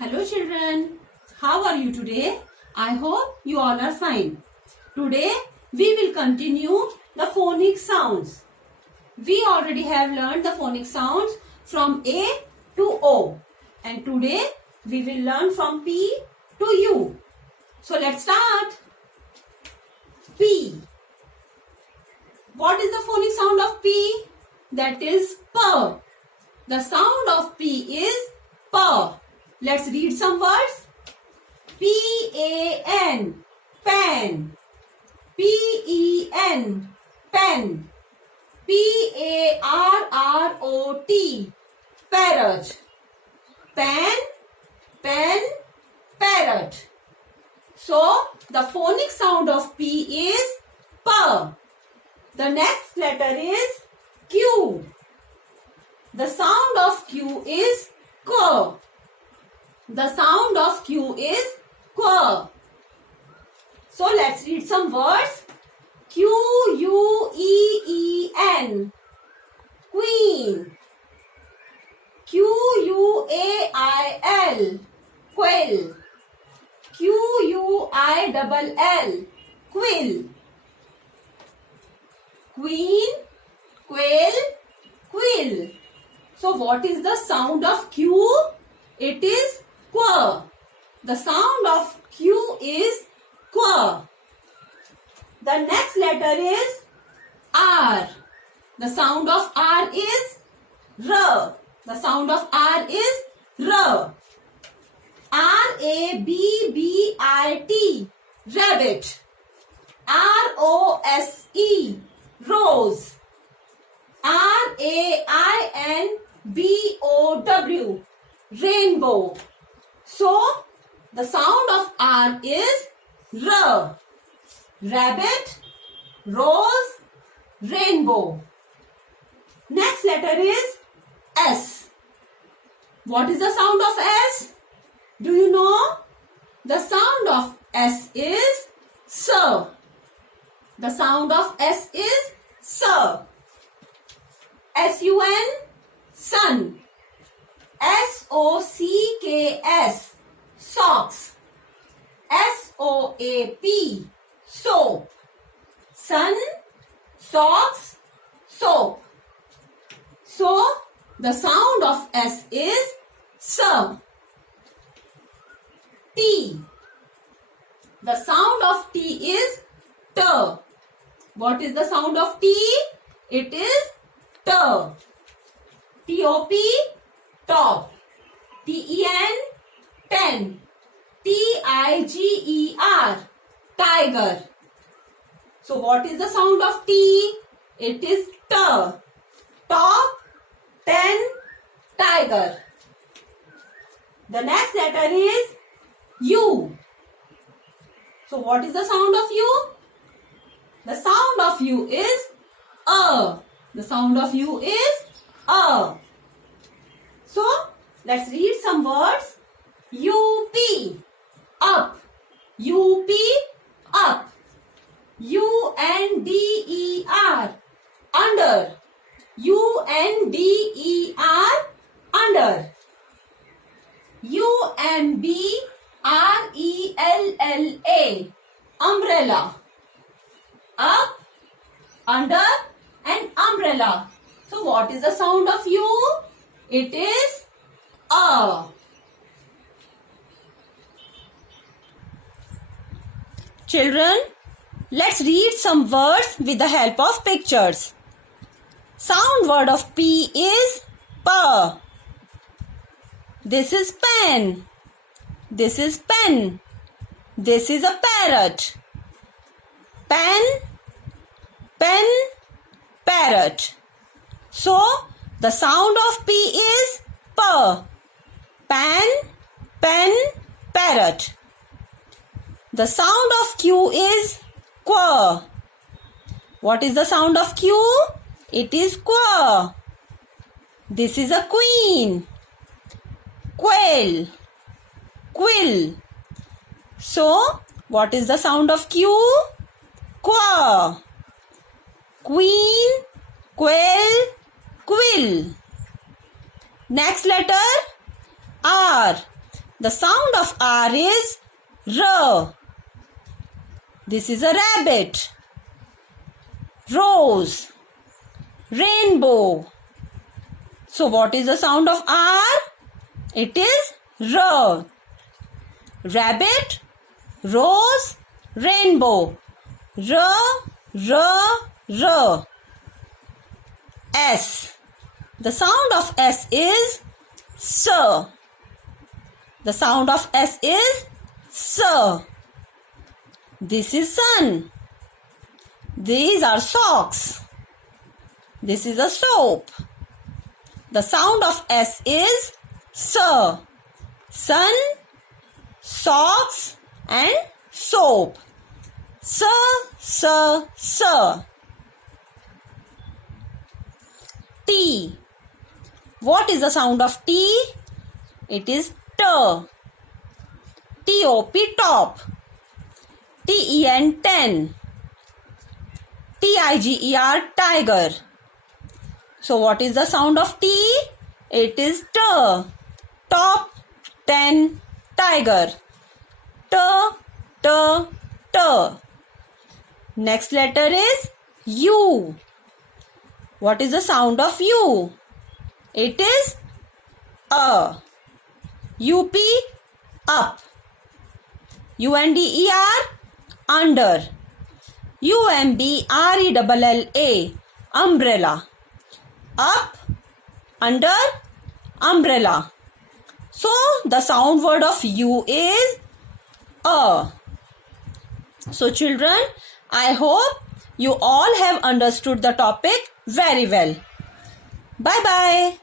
Hello children, how are you today? I hope you all are fine. Today we will continue the phonic sounds. We already have learned the phonic sounds from A to O, and today we will learn from P to U. So let's start. P. What is the phonic sound of P? That is P. The sound of P is P. Let's read some words. P-A-N, pen. P-E-N, pen. P-A-R-R-O-T, parrot. Pen, pen, parrot. So, the phonic sound of P is P. The next letter is Q. The sound of Q is Q. The sound of Q is Q. So let's read some words. Q-U-E-E-N, queen. Q-U-A-I-L, quill. Q-U-I-L-L, quill. Queen, quill, quill. So what is the sound of Q? It is Q. The sound of Q is Q. The next letter is R. The sound of R is R. The sound of R is R. R-A-B-B-I-T, rabbit. R-O-S-E, rose. R-A-I-N-B-O-W, rainbow. So, the sound of R is R. Rabbit, rose, rainbow. Next letter is S. What is the sound of S? Do you know? The sound of S is S. The sound of S is S. S-U-N, sun. S-O-C-K-S, socks. S-O-A-P, soap. Sun, socks, soap. So, the sound of S is S. T. The sound of T is T. What is the sound of T? It is T. T-O-P, top. T-E-N, ten. T-I-G-E-R, tiger. So what is the sound of T? It is T. Top, ten, tiger. The next letter is U. So what is the sound of U? The sound of U is A. The sound of U is A. So, let's read some words. U-P, up. U-P, up. U-N-D-E-R, under. U-N-D-E-R, under. U-M-B-R-E-L-L-A, umbrella. Up, under, and umbrella. So, what is the sound of U? It is A. Children, let's read some words with the help of pictures. Sound word of P is P. This is pen. This is pen. This is a parrot. Pen, pen, parrot. So, the sound of P is P. Pen, pen, parrot. The sound of Q is Q. What is the sound of Q? It is Q. This is a queen. Quill. Quill. So, what is the sound of Q? Q. Queen, quill, quill. Next letter R. The sound of R is R. This is a rabbit. Rose. Rainbow. So what is the sound of R? It is R. Rabbit, rose, rainbow. R, R, R. S. The sound of S is S. The sound of S is S. This is sun. These are socks. This is a soap. The sound of S is S. Sun, socks and soap. S, S, S. T. What is the sound of T? It is T. T-O-P, top. T-E-N, 10. T-I-G-E-R, tiger. So what is the sound of T? It is T. Top, 10, tiger. T, T, T. Next letter is U. What is the sound of U? It is A. U-P, up. U-N-D-E-R, under. U-M-B-R-E-L-L-A, umbrella. Up, under, umbrella. So the sound word of U is A. So children, I hope you all have understood the topic very well. Bye bye.